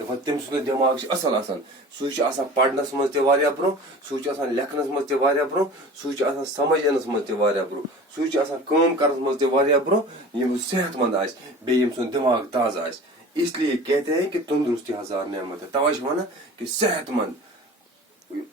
دپان تٔمۍ سُنٛد دٮ۪ماغ چھُ اَصٕل آسان سُے چھُ آسان پرنَس منٛز تہِ واریاہ برونٛہہ سُے چھُ آسان لیکھنَس منٛز تہِ واریاہ برونٛہہ سُے چھُ آسان سمجھ یِنَس منٛز تہِ واریاہ برونٛہہ سُے چھُ آسان کٲم کَرنَس منٛز تہِ واریاہ برونٛہہ ییٚمِس صحت منٛد آسہِ بیٚیہِ ییٚمہِ سُنٛد دٮ۪ماغ تازٕ آسہِ اسلیے کہتے ہیں کہ تندرستی ہزار نعمت ہے تَوَے چھِ وَنان کہ صحت منٛد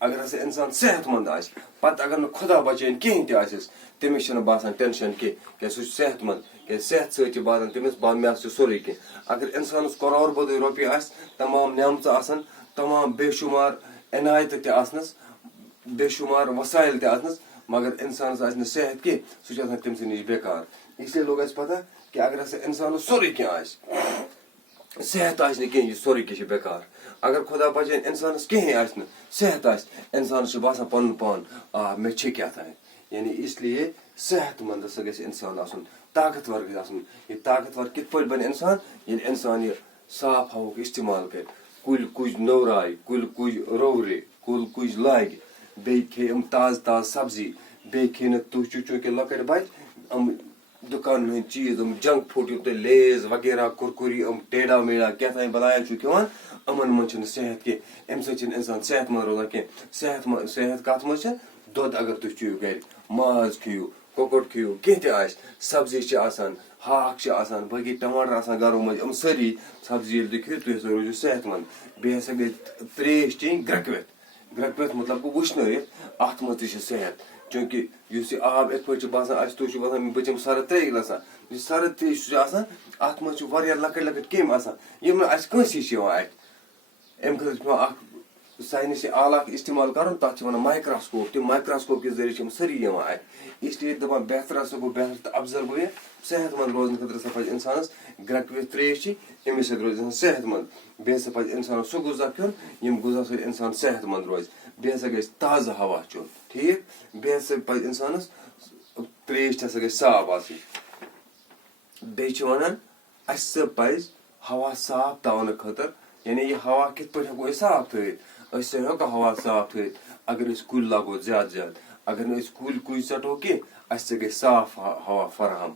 اگر ہسا اِنسان صحت منٛد آسہِ پَتہٕ اگر نہٕ خۄدا بَچٲیِن کِہیٖنۍ تہِ آسٮ۪س تٔمِس چھُنہٕ باسان ٹٮ۪نشَن کینٛہہ کیٛازِ سُہ چھُ صحت منٛد کیٛازِ صحت سۭتۍ چھِ باسان تٔمِس مےٚ ہسا چھُ سورُے کینٛہہ اگر اِنسانَس کَرور بَدٕے رۄپیہِ آسہِ تمام نعمژٕ آسان تمام بے شُمار عنایتہٕ تہِ آسنَس بے شُمار وسایل تہِ آسنَس مگر اِنسانَس آسہِ نہٕ صحت کینٛہہ سُہ چھُ آسان تٔمۍ سٕے نِش بٮ۪کار اسلیے لوٚگ اَسہِ پَتہ کہِ اگر ہسا اِنسانَس سورُے کینٛہہ آسہِ صحت آسہِ نہٕ کینٛہہ یہِ سورُے کینٛہہ چھُ بٮ۪کار اگر خۄدا بَچٲیِن اِنسانَس کِہیٖنۍ آسہِ نہٕ صحت آسہِ اِنسانَس چھُ باسان پَنُن پان مےٚ چھِ کیٛاہتانۍ یعنی اسلیے صحت منٛد ہسا گژھِ اِنسان آسُن طاقتور گژھِ آسُن یہِ طاقتور کِتھ پٲٹھۍ بَنہِ اِنسان ییٚلہِ اِنسان یہِ صاف ہَوہُک اِستعمال کَرِ کُلۍ کُج نٔوراوِ کُلۍ کُج رورِ کُل کُج لاگہِ بیٚیہِ کھیٚیہِ یِم تازٕ تازٕ سبزی بیٚیہِ کھیٚیہِ نہٕ تُہۍ چھِو چوٗنٛکہِ لۄکٕٹۍ بَچہِ یِم دُکانَن ہٕنٛدۍ چیٖز یِم جنٛک فُڈ یِم تُہۍ لیز وغیرہ کُرکُری یِم ٹیڈا میڈا کیٛاہتانۍ بَلایا چھُو کھٮ۪وان یِمَن منٛز چھُنہٕ صحت کینٛہہ اَمہِ سۭتۍ چھُنہٕ اِنسان صحت منٛد روزان کینٛہہ صحت کَتھ منٛز چھِ دۄد اگر تُہۍ چیٚیِو گرِ ماز کھیٚیِو کۄکُر کھیٚیِو کینٛہہ تہِ آسہِ سبزی چھِ آسان ہاکھ چھِ آسان باقٕے ٹماٹر آسان گرو منٛز یِم سٲری سبزی ییٚلہِ تُہۍ کھیٚیِو تُہۍ ہسا روٗزِو صحت منٛد بیٚیہِ ہسا گژھِ ترٛیش چیٚنۍ گرٛٮ۪کوِتھ مطلب گوٚو وٕشنٲیِتھ اَتھ منٛز تہِ چھِ صحت چوٗنٛکہِ یُس یہِ آب یِتھ پٲٹھۍ چھُ باسان اَسہِ تُہۍ چھُو باسان بہٕ چٮ۪مہٕ سرٕد ترٛیش گِلاسا یُس سرٕد ترٛیش چھُ آسان اَتھ منٛز چھِ واریاہ لۄکٕٹۍ لۄکٕٹۍ کیٚمۍ آسان یِم نہٕ اَسہِ کٲنٛسی چھِ یِوان اَتھِ اَمہِ خٲطرٕ چھُ پیٚوان اکھ ساینٔسی آلہ اکھ اِستعمال کَرُن تَتھ چھِ وَنان مایکراسکوپ تِم مایکراسکوپ کہِ ذٔریعہِ چھِ یِم سٲری یِوان اَتھِ اسلیے دَپان بہتر ہسا گوٚو بہتر تہٕ افضل گوٚو یہِ صحت منٛد روزنہٕ خٲطرٕ ہسا پَزِ اِنسانَس گرٛٮ۪کوِتھ ترٛیش چیٚنۍ اَمے سۭتۍ روزِ اِنسان صحت منٛد بیٚیہِ ہسا پَزِ اِنسانَس سُہ غذا کھیوٚن ییٚمہِ غذا سۭتۍ اِنسان صحت منٛد روزِ بیٚیہِ ہسا گژھِ تازٕ ہوا چیوٚن ٹھیٖک بیٚیہِ ہسا پَزِ اِنسانَس ترٛیش تہِ ہسا گژھِ صاف آسٕنۍ بیٚیہِ چھِ وَنان اَسہِ پَزِ ہوا صاف تھاونہٕ خٲطرٕ یعنی یہِ ہوا کِتھ پٲٹھۍ ہٮ۪کو أسۍ صاف تھٲوِتھ أسۍ ہٮ۪کو ہوا صاف تھٲوِتھ اگر أسۍ کُلۍ لاگو زیادٕ زیادٕ اگر نہٕ أسۍ کُلۍ کُج ژَٹو کینٛہہ اَسہِ تہِ گژھِ صاف ہوا فراہم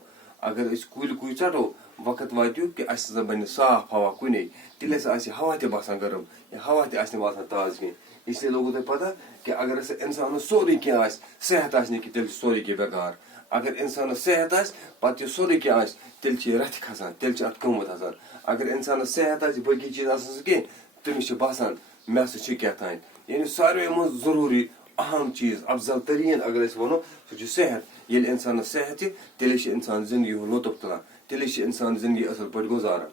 اگر أسۍ کُلۍ کُج ژَٹو وقت واتہِ یُتھ کہِ اَسہِ ہسا بَنہِ صاف ہوا کُنے تیٚلہِ ہسا آسہِ ہوا تہِ باسان گرم یہِ ہوا تہِ آسہِ نہٕ باسان تازٕ کینٛہہ اسلیے لوٚگوُ تۄہہِ پَتہ کہِ اگر ہسا اِنسانَس سورُے کینٛہہ آسہِ صحت آسہِ نہٕ کینٛہہ تیٚلہِ چھُ سورُے کینٛہہ بٮ۪کار اگر اِنسانَس صحت آسہِ پَتہٕ یہِ سورُے کینٛہہ آسہِ تیٚلہِ چھِ یہِ رَتھِ کھسان تیٚلہِ چھِ اَتھ قۭمَتھ آسان اگر اِنسانَس صحت آسہِ باقٕے چیٖز آسان سُہ کینٛہہ تٔمِس چھِ باسان مےٚ ہسا چھِ کیٛاہتانۍ یعنی ساروٕے منٛز ضروٗری اہم چیٖز افضل تریٖن اگر أسۍ وَنو سُہ چھُ صحت ییٚلہِ اِنسانَس صحت چھِ تیٚلے چھِ اِنسان زندگی ہُنٛد لُطُف تُلان تیٚلے چھِ اِنسان زندگی اَصٕل پٲٹھۍ گُزاران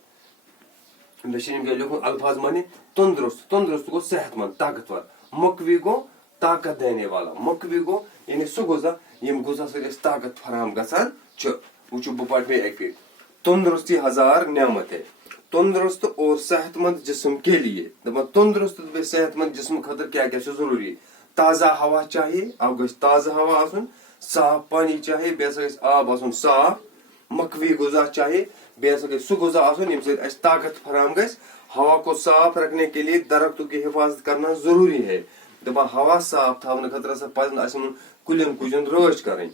مےٚ چھِ یِم کیٛاہ لیوٚکھمُت الفاظ معنی تندرست گوٚو صحت منٛد طاقتور مُقوی گوٚو طاقت دینے والا مُقوی گوٚو یعنی سُہ غذا ییٚمہِ غذا سۭتۍ اَسہِ طاقت فراہم گژھان چھُ وٕچھو بہٕ پَرٕ بیٚیہِ اَکہِ پھِرِ تندرستی ہزار نعمت ہے تندرست اور صحت مند جسم کے لیے دَپان تندرست تہٕ بیٚیہِ صحت مند جسمہٕ خٲطرٕ کیٛاہ کیٛاہ چھُ ضروٗری تازہ ہوا چاہیے اب گژھِ تازٕ ہوا آسُن صاف پانی چاہیے بیٚیہِ ہسا گژھِ آب آسُن صاف مقوی غذا چاہیے بیٚیہِ ہسا گژھِ سُہ غذا آسُن ییٚمہِ سۭتۍ اَسہِ طاقت فراہم گژھِ ہوا کو صاف رکھنے کے لیے درختوں کی حفاظت کرنا ضروٗری ہے دَپان ہوا صاف تھاونہٕ خٲطرٕ ہسا پَزن اَسہِ یِمن کُلٮ۪ن کُجن رٲچھ کَرٕنۍ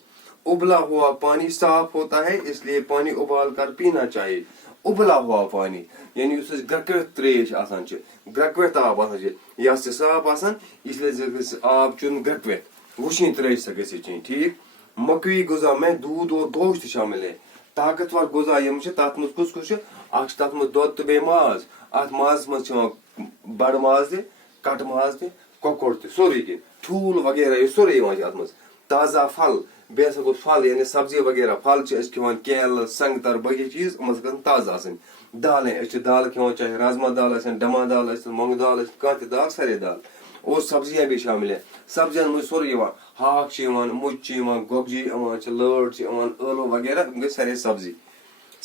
اُبلا ہوا پانی صاف ہوتا ہے اس لیے پانی اُبال کر پینا چاہیے اُبلا ہوا پانی یعنی یُس اَسہِ گرٛٮ۪کوِتھ ترٛیش آسان چھِ گرٛٮ۪کوِتھ آب آسان چھِ یہِ ہسا چھِ صاف آسان اس لیے گژھِ آب چیوٚن گرٛٮ۪کوِتھ وٕشِنۍ ترٛیش ہسا گژھِ یہِ چیٚنۍ ٹھیٖک مقوی غذا میں دوٗد اور گوشت تہِ شٲمِل ہے طاقتور غذا یِم چھِ تَتھ منٛز کُس کُس چھُ اکھ چھُ تَتھ منٛز دۄد تہٕ بیٚیہِ ماز اَتھ مازَس منٛز چھِ یِوان بَڑٕ ماز تہِ کَٹہٕ ماز تہِ کۄکُر تہِ سورُے کینٛہہ ٹھوٗل وغیرہ یہِ سورُے یِوان چھِ اَتھ منٛز تازہ پھل بیٚیہِ ہسا گوٚو پھل یعنی سبزی وغیرہ پھل چھِ أسۍ کھٮ۪وان کیلہٕ سنٛگتر باقٕے چیٖز یِم ہسا گژھن تازٕ آسٕنۍ دالیں أسۍ چھِ دالہٕ کھٮ۪وان چاہے رازما دال ٲسِن ڈما دال ٲسِن مۄنٛگہٕ دال ٲسِن کانٛہہ تہِ دال سارے دال اور سبزیاں بھی شٲمِل ہے سبزین منٛز سورُے یِوان ہاکھ چھِ یِوان مُجہِ چھِ یِوان گۄگجہِ یِوان چھِ لٲر چھِ یِوان ٲلوٕ وغیرہ یِم گٔے سارے سبزی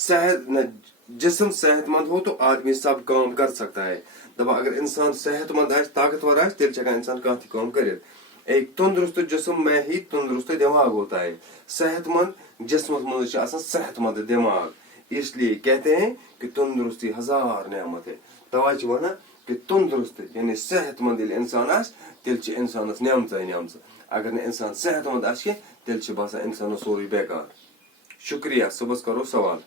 صحت جسم صحت مند ہو تو آدمی سب کام کر سکتا ہے دَپان اگر اِنسان صحت مند آسہِ طاقتور آسہِ تیٚلہِ چھُ ہٮ۪کان اِنسان کانٛہہ تہِ کٲم کٔرِتھ ایک تندرست جسم میں ہی تندرست دٮ۪ماغ ہوتا ہے صحت مند جسمس منٛز چھُ آسان صحت مند دٮ۪ماغ اس لیے کہتے ہیں کہ تندرستی ہزار نعمت ہے تَوَے چھِ وَنان کہ تندرست یعنی صحت مند ییٚلہِ اِنسان آسہِ تیٚلہِ چھِ اِنسانس نعمژے نعمژٕ اگر نہٕ اِنسان صحت مند آسہِ کینٛہہ تیٚلہِ چھُ باسان اِنسانس سورُے بٮ۪کار شُکریہ صُبحس کرو سوال